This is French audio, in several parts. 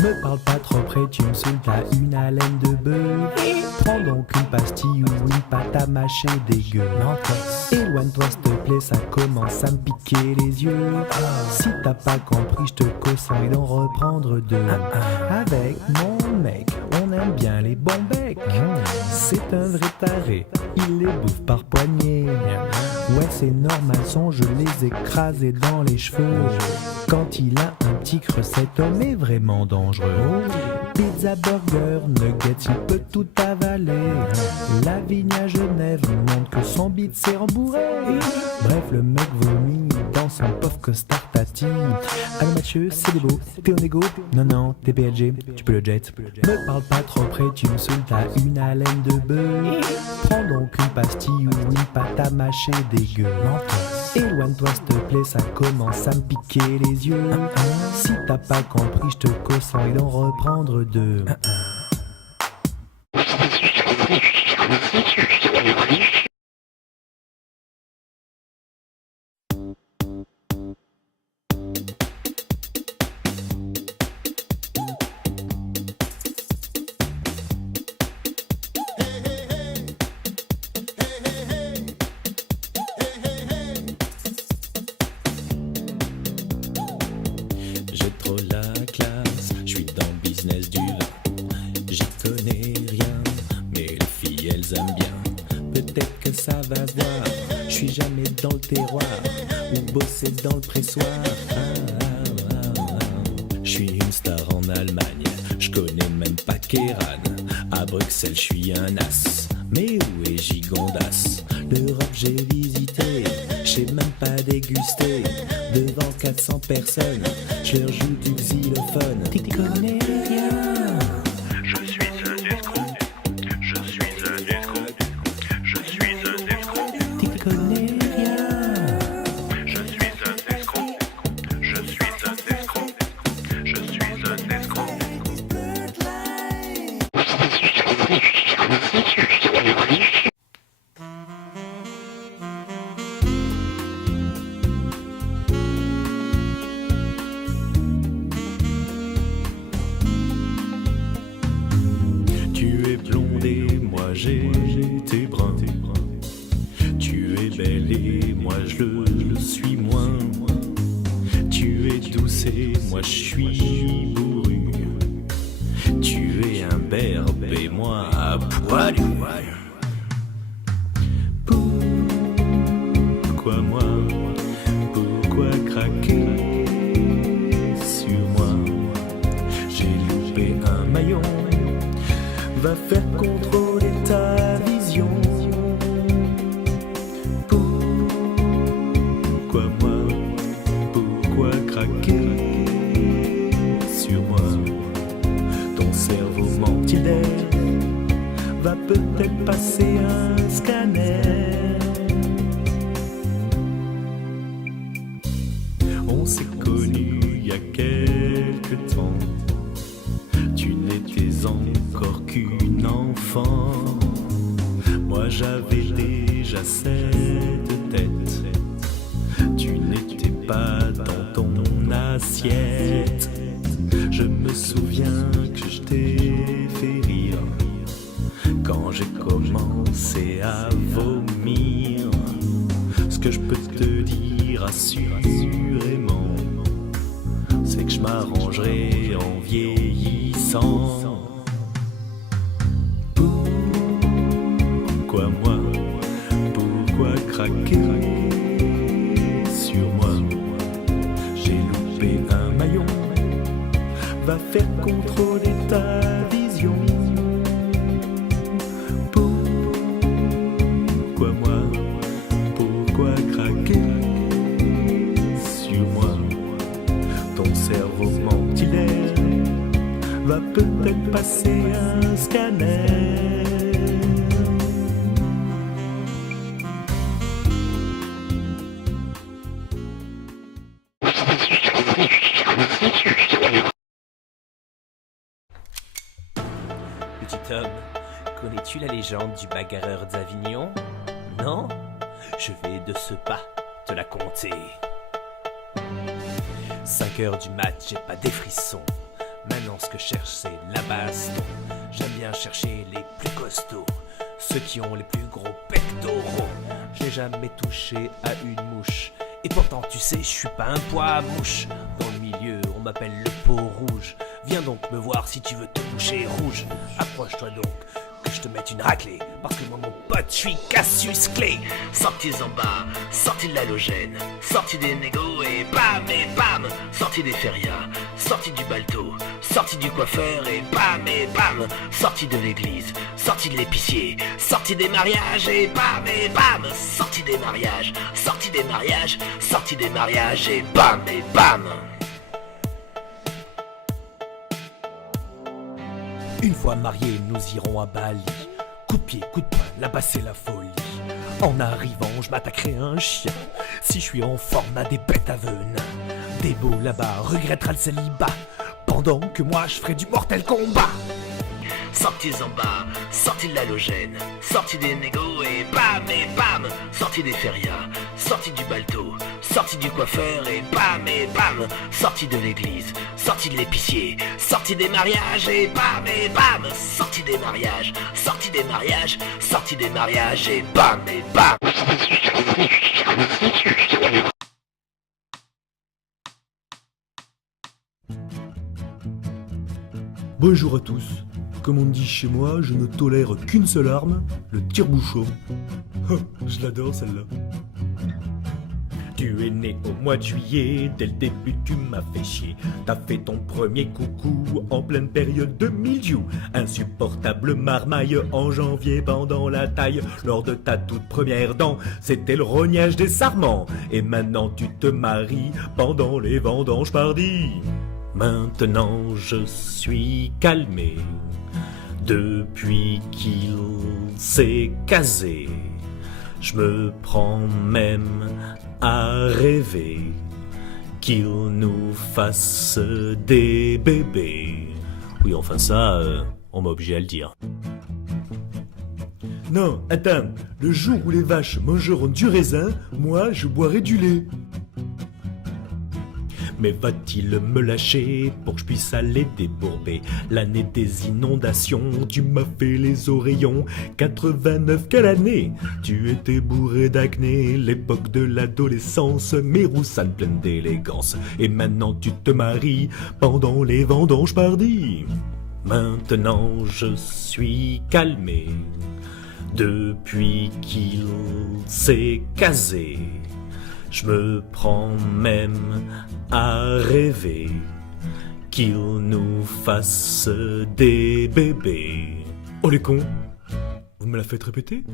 Me parle pas trop près, tu me saoules, t'as une haleine de bœuf. Prends donc une pastille ou une pâte à mâcher dégueu. Éloigne-toi s'il te plaît, ça commence à me piquer les yeux. Si t'as pas compris, je te conseille d'en reprendre deux. Avec mon mec, on aime bien les bons becs. C'est un vrai taré, il les bouffe par poignée. Ouais, c'est normal, je les écraser dans les cheveux. Quand il a un petit creux, cet homme est vraiment dangereux. Pizza, burger, nuggets, il peut tout avaler. La vigne à Genève montre que son bide s'est rembourré. Bref, le mec vomit dans son pauvre costard tati. Allô Mathieu, c'est des beaux, t'es au négo? Non, non, t'es PLG, tu peux le jet. Me parle pas trop près, tu me saoules, t'as une haleine de bœuf. Prends donc une pastille ou une pâte à mâcher dégueu. Éloigne-toi s'il te plaît, ça commence à me piquer les yeux. Si t'as pas compris, je te conseille d'en reprendre deux. J'ai trop la classe, je suis dans le business du vin. J'y connais rien, mais les filles elles aiment bien. Peut-être que ça va se voir, je suis jamais dans le terroir ou bosser dans le pressoir. Je suis une star en Allemagne, je connais même pas Kéran. À Bruxelles je suis un as, mais où est Gigondas? L'Europe j'ai visité, j'ai même pas dégusté. Devant 400 personnes, je leur joue du xylophone. T'y connais rien. Je suis un escroc. Je suis un escroc. Je suis un escroc. T'y connais rien. Je suis un escroc. Je suis un escroc. Je suis un escroc. Tu es blonde et moi j'ai tes brun. Tu es belle et moi je le suis moins. Tu es douce et moi je suis bourru. Tu es un berbe et moi poilu. Pourquoi moi? Pourquoi craquer sur moi? J'ai loupé un maillon. Va faire contrôler ta vision. Pourquoi moi? Pourquoi craquer sur moi? Ton cerveau mentilaire va peut-être passer un scanner. On s'est connus il y a quelque temps. Tu n'étais encore qu'une enfant. Moi j'avais déjà cette tête. Tu n'étais pas dans ton assiette. Je me souviens que je t'ai fait rire quand j'ai commencé à vomir. Ce que je peux te dire assurément, c'est que je m'arrangerai en vieillissant. Pourquoi moi? Pourquoi craquer sur moi? J'ai loupé un maillon. Va faire contrôler ta vision. Pourquoi moi? Pourquoi craquer sur moi? Ton cerveau mentilaire va peut-être passer un scanner. Petit homme, connais-tu la légende du bagarreur d'Avignon? Non? Je vais de ce pas te la conter. 5 heures du mat, j'ai pas des frissons. Maintenant ce que je cherche c'est la baston. J'aime bien chercher les plus costauds, ceux qui ont les plus gros pectoraux. Je n'ai jamais touché à une mouche, et pourtant tu sais je suis pas un poids à mouche. Dans le milieu on m'appelle le pot rouge. Viens donc me voir si tu veux te boucher rouge. Approche-toi donc que je te mette une raclée, parce que moi mon pote je suis Cassius Clay. Sortis en bas, sortis de l'halogène, sortis des négos et bam, sortis des férias, sortis du balto, sortis du coiffeur et bam, sortis de l'église, sortis de l'épicier, sortis des mariages et bam, sortis des mariages, sortis des mariages, sortis des mariages et bam. Une fois mariés, nous irons à Bali. Coup de pied, coup de poing, là-bas c'est la folie. En arrivant, je m'attaquerai à un chien. Si je suis en forme à des bêtes à venin. Des beaux là-bas regrettera le célibat, pendant que moi je ferai du mortel combat. Sortis en bas, sortis de l'halogène, sortis des négos et bam, sortis des férias, sortis du balto, sortis du coiffeur et bam, sortis de l'église, sortis de l'épicier, sortis des mariages et bam, sortis des mariages, sortis des mariages, sortis des mariages et bam. Bonjour à tous. Comme on dit chez moi, je ne tolère qu'une seule arme, le tire-bouchon. Je l'adore celle-là. Tu es né au mois de juillet, dès le début tu m'as fait chier. T'as fait ton premier coucou en pleine période de milieu. Insupportable marmaille en janvier pendant la taille. Lors de ta toute première dent, c'était le rognage des sarments. Et maintenant tu te maries pendant les vendanges pardi. Maintenant je suis calmé depuis qu'il s'est casé. Je me prends même à rêver qu'il nous fasse des bébés. Oui, enfin ça, on m'a obligé à le dire. Non, attends, le jour où les vaches mangeront du raisin, moi je boirai du lait. Mais va-t-il me lâcher pour que je puisse aller débourber? L'année des inondations, tu m'as fait les oreillons. 89, quelle année? Tu étais bourré d'acné, l'époque de l'adolescence, mes roussanes pleines d'élégance. Et maintenant tu te maries pendant les vendanges pardi. Maintenant je suis calmé depuis qu'il s'est casé. Je me prends même à rêver qu'il nous fasse des bébés. Oh les cons, vous me la faites répéter?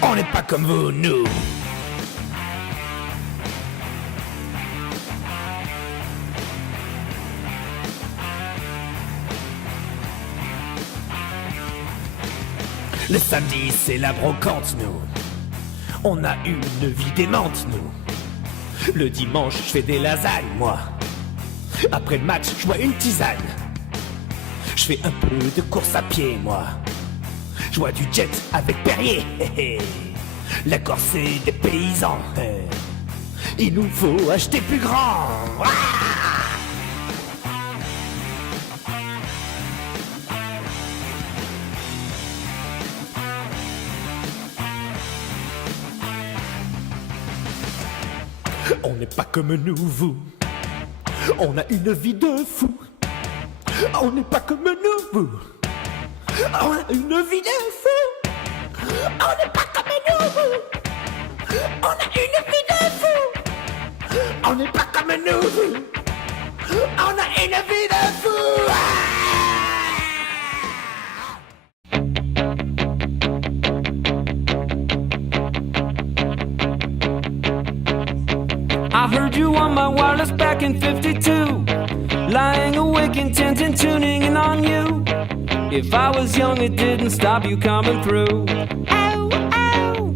On n'est pas comme vous, nous. Le samedi, c'est la brocante, nous. On a une vie démente, nous. Le dimanche, je fais des lasagnes, moi. Après le match, je bois une tisane. Je fais un peu de course à pied, moi. Je vois du jet avec Perrier. La Corse des paysans. Il nous faut acheter plus grand. On n'est pas comme nous, vous. On a une vie de fou. On n'est pas comme nous, vous. On a une vie de fou. On n'est pas comme nous, vous. On a une vie de fou. On n'est pas comme nous, vous. On a une vie de fou. I heard you on my wireless back in 52. Lying awake intent and tuning in on you. If I was young it didn't stop you coming through. Ow, ow.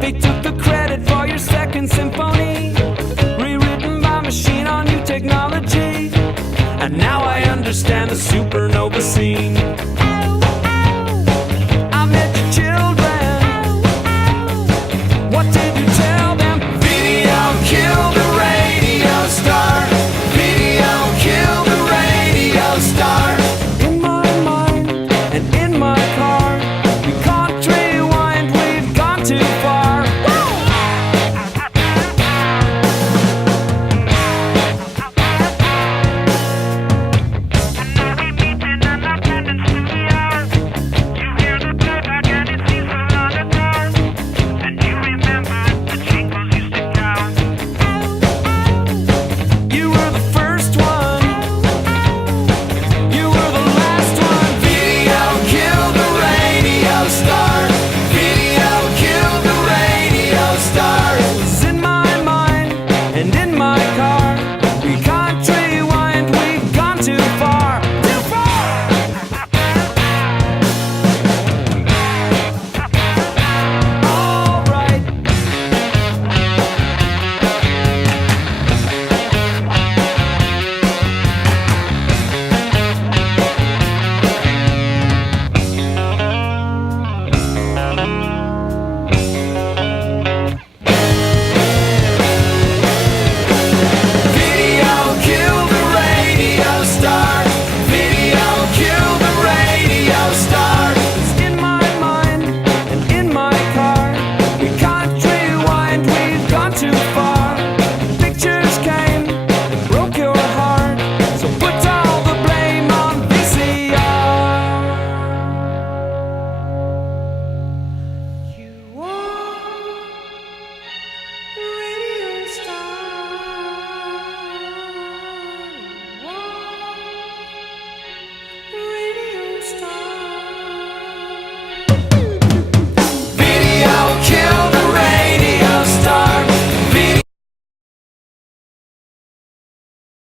They took the credit for your second symphony, rewritten by machine on new technology. And now I understand the supernova scene.